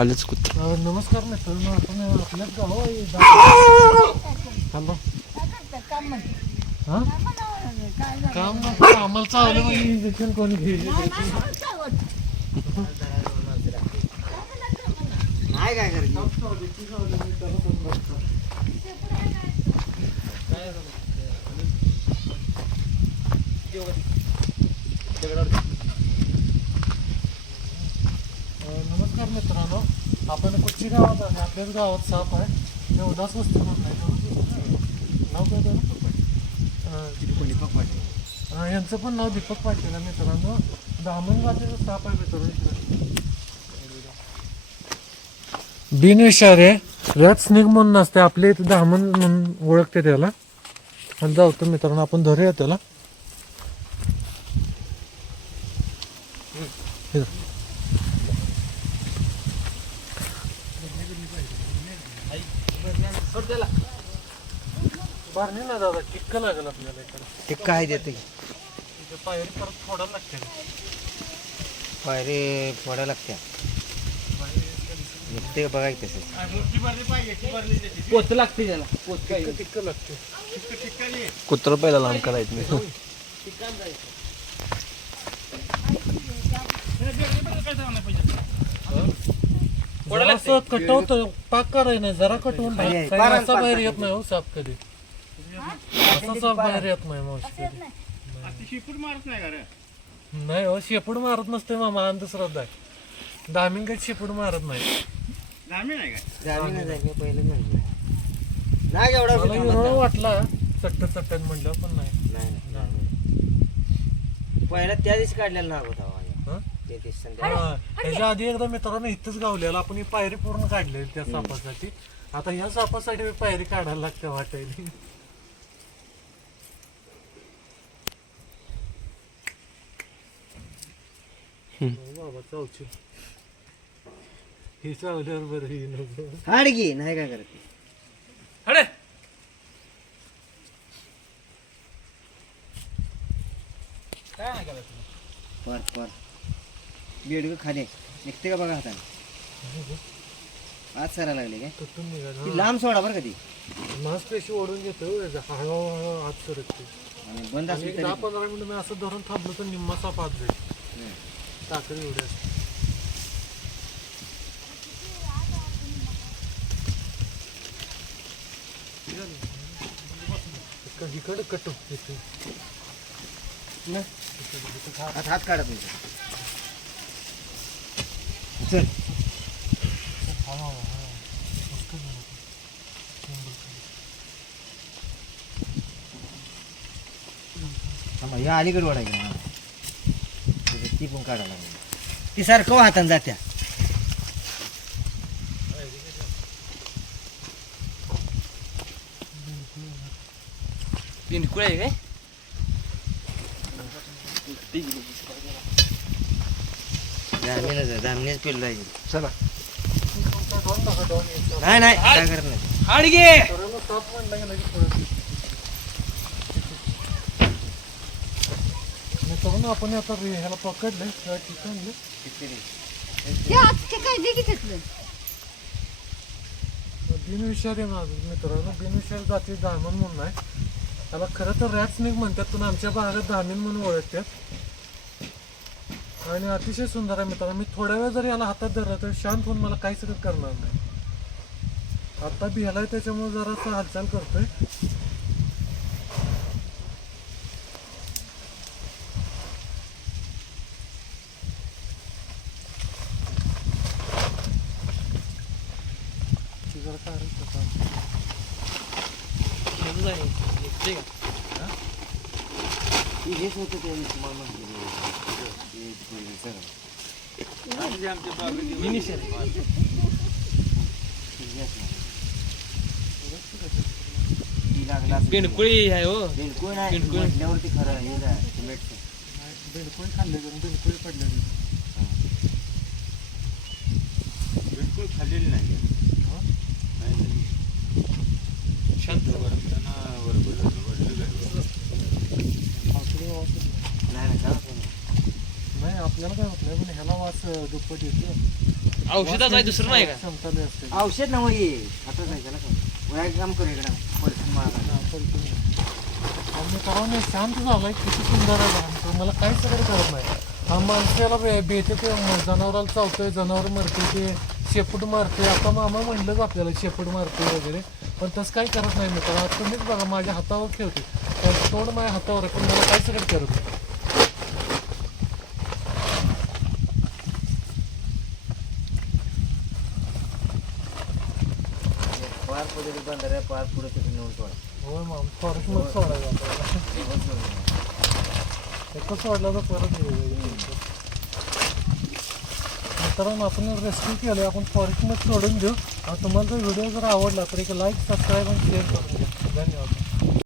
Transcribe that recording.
आलंच कुत्र. नमस्कार मित्रांनो, आपण आपल्याच गावात हां काम आम्हाला चावलं म्हणजे इंजेक्शन कोणी घेईल नाही काय करायचं. नमस्कार मित्रांनो, आपण कुठची गावात आहे? आपल्याच गावात साप आहे. देवदास वस्ती म्हणून आहे. नाव काय त्याचं? दीपक पाटील. यांचं पण नाव दीपक पाटील आहे मित्रांनो. दामण जातीचं साप आहे मित्रांनो. बिनविषारी रॅट स्नेक म्हणून असते. आपल्या इथे दामण म्हणून ओळखते त्याला. आणि जाऊ मित्रांनो, आपण धरूया त्याला. बारणी ना दादा, टिक्का लागेल आपल्याला इकडे. ते काय देते पायरी परत फोडायला लागते. पायरे फोडायला लागत्या. ते बघायचं तसं पोत लागते त्याला. पोत काय टिक्का लागते. कुत्र पहिला लांब करायचं नाही. असं कटवतं पाक करायचं नाही, जरा कटवून असा बाहेर येत नाही हो साप कधी. असा साप बाहेर येत नाही मावशी कधी. नाही हो, शेपूड मारत नसते मामा, अंधश्रद्धा आहे. दामिंग काही शेपूड मारत नाही. पहिलं म्हणलं नाही एवढा मला हिरो वाटला चट्ट चट्टन म्हणलं, पण नाही. पहिला त्या दिवशी काढलेला नाग होता हं? ते दिवशी संध्याकाळी. त्याच्या आधी एकदा मित्रांनो इथंच गावलेला. आपण ही पायरी पूर्ण काढलेली त्या सापासाठी. आता ह्या सापासाठी पायरी काढायला लागते वाटायला. बाबा चावची ही चावल्यावर बरं ही नको. हाडगी नाही काय करत. अरे काय नाही करायचं. पर बेडग खाली निघते का बघा हाताने. आज सरा लागले काय तुटून निघाल. ती लांब सोडा बरं कधी मांसपेशी ओढून घेतो हळूहळू आत सरकते. आणि बंद आणि असेल 10-15 मिनिटं मी असं धरून थांबलो तर निम्मा साप आत जाईल. ताकद एवढी असते. इकडे कटू इथे हात काढा तुमचा. चल या अलीकडे वाढायची ती पण काढा लागली. ती सारखं हाताने जात्या. पिनकुळ आहे काय? धामणीच पिल्लं आहे. चला नाही नाही काय करत नाही. हाडगे मित्रांनो, आपण आता ह्याला पकडले बिनविषारी मित्रांनो. बिनविषारी जाती दामण म्हणून आहे. त्याला खरं तर रॅट स्नेक म्हणतात, पण आमच्या भागात दामिन म्हणून ओळखतात. आणि अतिशय सुंदर आहे मित्रांनो. मी थोड्या वेळ जर याला हातात धरला तर शांत होऊन मला काहीच करणार नाही. आता भियालाय त्याच्यामुळे जरासं हालचाल करतोय. हेच होतं ते तुम्हाला म्हटलं. पिनकुळी आहे हो. बिलकुल नाही म्हटल्यावरती खरं हे बिलकुल खाल्ले बिलकुल पडले. बिलकुल खाल्लेली नाही. शांत नाही आपल्याला काय होत नाही पण ह्याला वास दुप्पट येतो औषधाचं आहे दुसरं नाही का क्षमता लय असते औषध ना मग आता नाही त्याला काय वया काम करू इकडं पॉलिथिन मारा आम्ही करावं नाही शांत झालाय किती सुंदर आहे लहान मला काहीच सगळं करत नाही हा माणसाला बेते ते जनावराला चावतोय जनावर मरते ते शेपूट मारते आता मामा म्हणलंच आपल्याला शेपूट मारते वगैरे पण तसं काही करत नाही मित्रांनो तुम्हीच बघा माझ्या हातावर ठेवते तोंड माझ्या हातावर आहे पण मला काही सगळं करत नाही पार पुढे दुकानदार आहे पार पुढे तिथे नेऊन सोडा होय माम फॉरेस्ट मध्ये सोडायचं आपल्याला एकच सोडलं तर परत मित्रांनो आपण रेस्क्यू केलं आपण फॉरेस्ट मध्ये सोडून देऊ आणि तुम्हाला जर व्हिडिओ जर आवडला तर एक लाईक सबस्क्राईब आणि शेअर करून घ्या धन्यवाद